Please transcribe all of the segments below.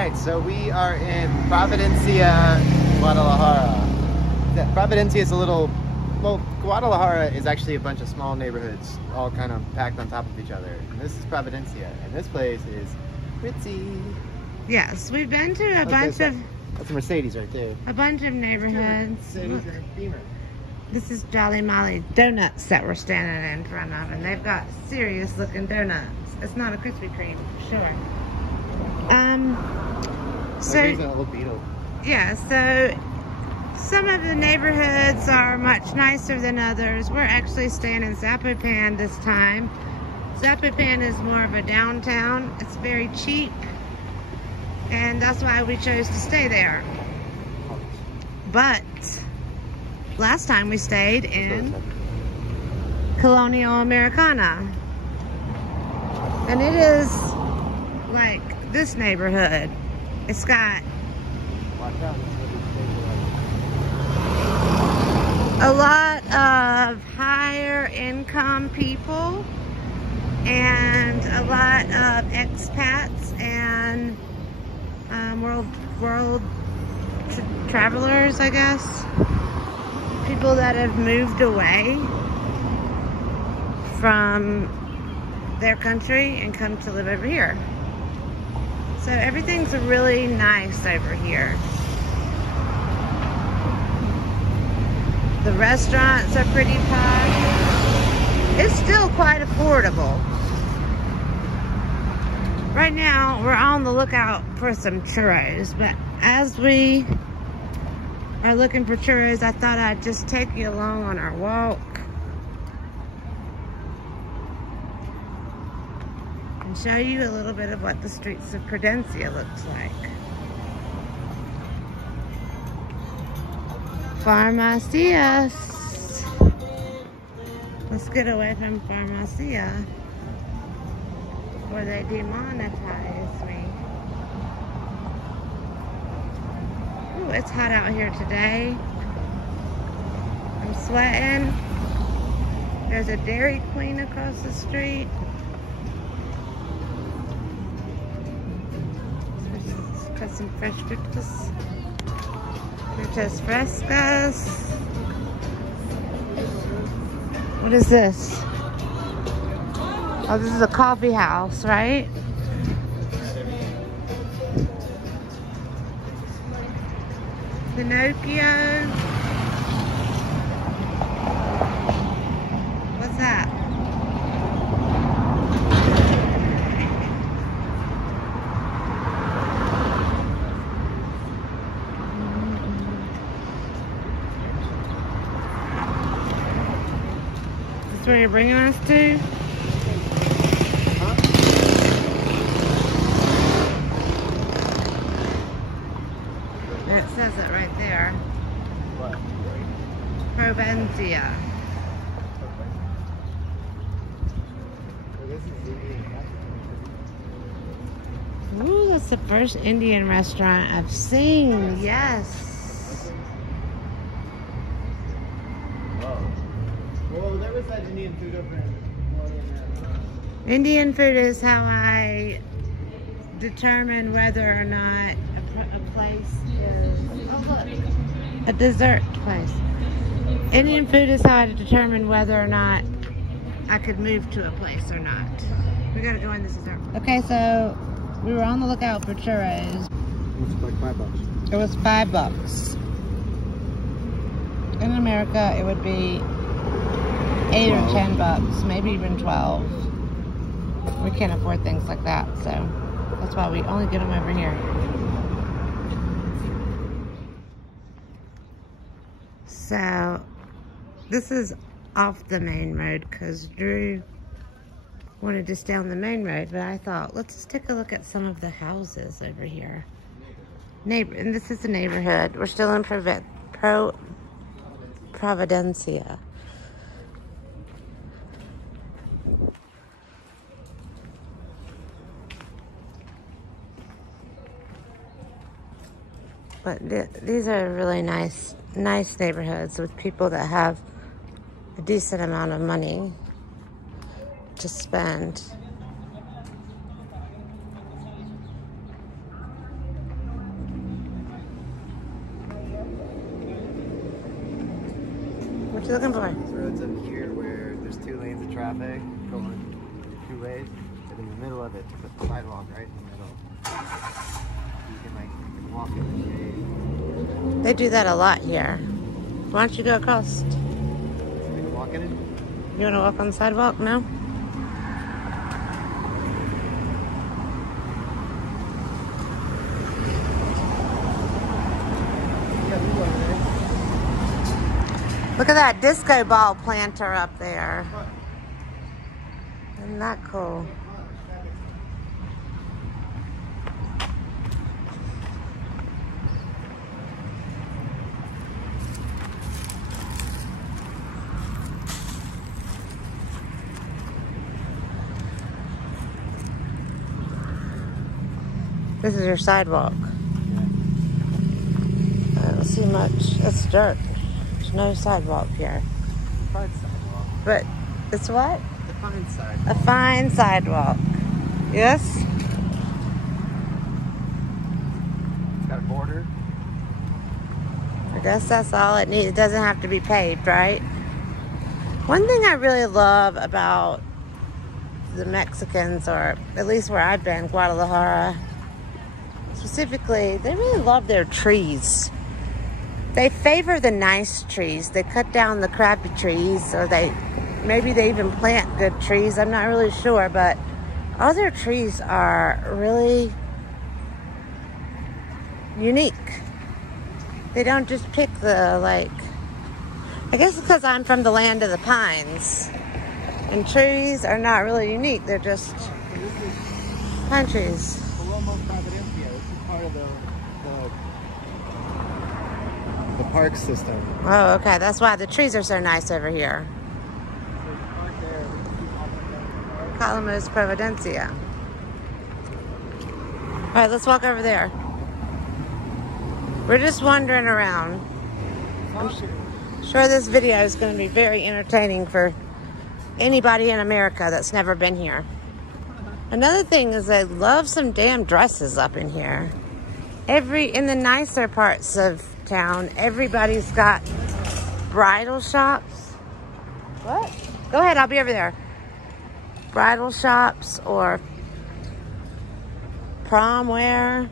Alright, so we are in Providencia, Guadalajara. Providencia is a little, well, Guadalajara is actually a bunch of small neighborhoods all kind of packed on top of each other. And this is Providencia, and this place is ritzy. Yes, we've been to a bunch of... That's a Mercedes right there. A bunch of neighborhoods. Mercedes and a Beamer. This is Jolly Molly Donuts that we're standing in front of, and they've got serious looking donuts. It's not a Krispy Kreme, sure. So here's a little beetle. Yeah, so some of the neighborhoods are much nicer than others. We're actually staying in Zapopan this time. Zapopan is more of a downtown. It's very cheap, and that's why we chose to stay there. But last time we stayed in Colonial Americana, and it is like this neighborhood. It's got a lot of higher income people and a lot of expats and world travelers, I guess. People that have moved away from their country and come to live over here. So everything's really nice over here. The restaurants are pretty packed. It's still quite affordable. Right now, we're on the lookout for some churros, but as we are looking for churros, I thought I'd just take you along on our walk and show you a little bit of what the streets of Providencia looks like. Farmacias. Let's get away from Farmacia, where they demonetize me. Ooh, it's hot out here today. I'm sweating. There's a Dairy Queen across the street. Got some fresh frutas. Frutas frescas. What is this? Oh, this is a coffee house, right? Pinocchio. What's that? Is this where you're bringing us to? It says it right there. What? Providencia. Ooh, that's the first Indian restaurant I've seen. Yes. Whoa. Well, there was that Indian food over in Indian food is how I determine whether or not a place is, oh look, a dessert place. Indian food is how I determine whether or not I could move to a place or not. We gotta go in this dessert. Okay, so we were on the lookout for churros. It was like $5. It was $5. In America, it would be 8 or 10 bucks, maybe even 12. We can't afford things like that, so that's why we only get them over here. So this is off the main road because Drew wanted to stay on the main road, but I thought, let's just take a look at some of the houses over here. And this is the neighborhood. We're still in Providencia. But these are really nice neighborhoods with people that have a decent amount of money to spend. What you looking for? These roads up here where there's 2 lanes of traffic going 2 ways, and in the middle of it, there's a sidewalk right in the middle. You can like walk in the shade. They do that a lot here. Why don't you go across? So we can walk in it? You want to walk on the sidewalk? No? Look at that disco ball planter up there. Isn't that cool? This is your sidewalk. I don't see much. It's dirt. There's no sidewalk here. Fine sidewalk. But it's what? The fine sidewalk. A fine sidewalk. Yes? It's got a border. I guess that's all it needs. It doesn't have to be paved, right? One thing I really love about the Mexicans, or at least where I've been, Guadalajara, specifically, they really love their trees. They favor the nice trees. They cut down the crappy trees, or maybe they even plant good trees. I'm not really sure, but all their trees are really unique. They don't just pick the, like, I guess because I'm from the land of the pines, and trees are not really unique. They're just pine trees. Providencia. This is part of the park system. Oh, okay. That's why the trees are so nice over here. There's a park there. Columos Providencia. All right, let's walk over there. We're just wandering around. I'm sure this video is going to be very entertaining for anybody in America that's never been here. Another thing is they love some damn dresses up in here. In the nicer parts of town, everybody's got bridal shops. What? Go ahead, I'll be over there. Bridal shops or prom wear,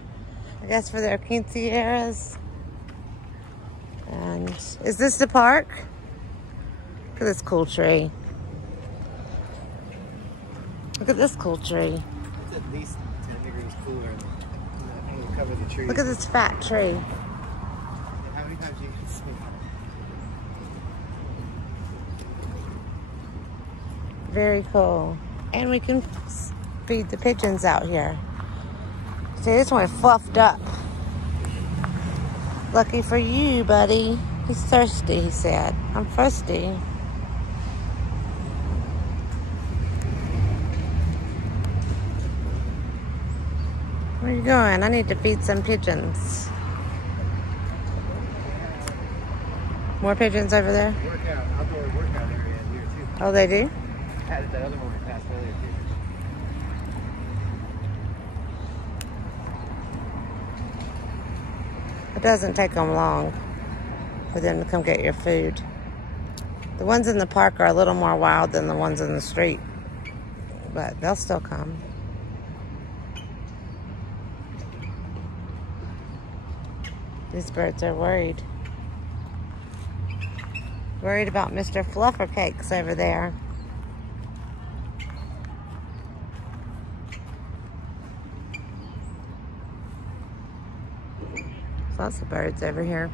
I guess for their quinceañeras. And is this the park? Look at this cool tree. Look at this cool tree. It's at least 10 degrees cooler than cover the trees. Look at this fat tree. How many times do you can see? Very cool. And we can feed the pigeons out here. See, this one fluffed up. Lucky for you, buddy. He's thirsty, he said. I'm thirsty. Where are you going? I need to feed some pigeons. More pigeons over there? Outdoor workout area here too. Oh, they do? Had that other one we passed earlier too. It doesn't take them long for them to come get your food. The ones in the park are a little more wild than the ones in the street, but they'll still come. These birds are worried. Worried about Mr. Fluffercakes over there. Lots of birds over here.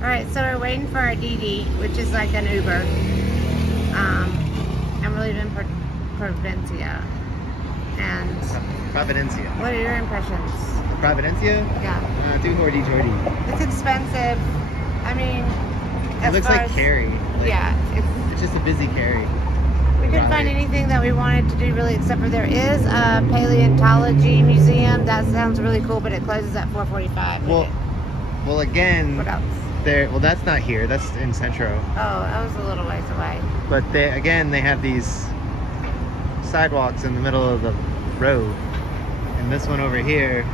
Alright, so we're waiting for our Didi, which is like an Uber. And we're leaving Providencia. And Providencia. what are your impressions? Providencia? Yeah. Too hoardy jordy. It's expensive. I mean, It looks like Cary. Like, yeah. It's just a busy Cary. We could find anything that we wanted to do really, except for there is a paleontology museum. That sounds really cool, but it closes at 4:45. Well, again, What else? well, that's not here. That's in Centro. Oh, that was a little ways away. But they have these sidewalks in the middle of the road, and this one over here,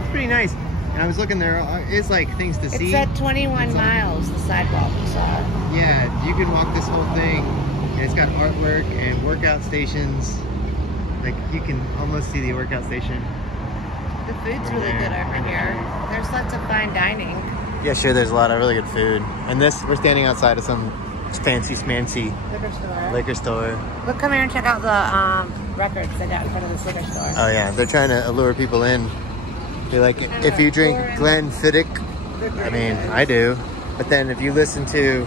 it's pretty nice. And I was looking, there is like things to see. It said 21 miles, the sidewalk we saw. Yeah, you can walk this whole thing, and it's got artwork and workout stations. Like, you can almost see the workout station. The food's really good over here. There's lots of fine dining. Yeah, sure, there's a lot of really good food. And we're standing outside of some fancy smancy liquor store. Look, come here and check out the records they got in front of this liquor store. Oh yeah, they're trying to allure people in. They're like, if you drink Glenfiddich, I mean, I do. But then if you listen to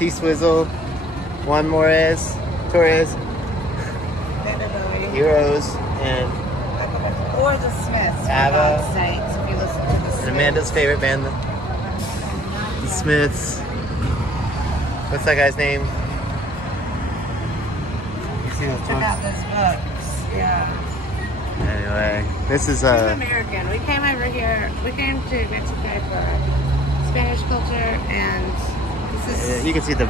T-Swizzle, Juan Torres, Heroes, and or the Smiths, for Ava, God's sakes, if you listen to the Smiths. and Amanda's favorite band, the Smiths. What's that guy's name? Check out those books. Yeah. Anyway, this is American. We came over here. We came to Mexico for Spanish culture, and this is. you can see the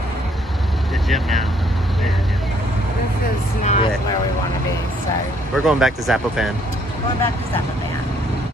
gym now. This is not where we want to be. So we're going back to Zapopan. going back to Zapopan.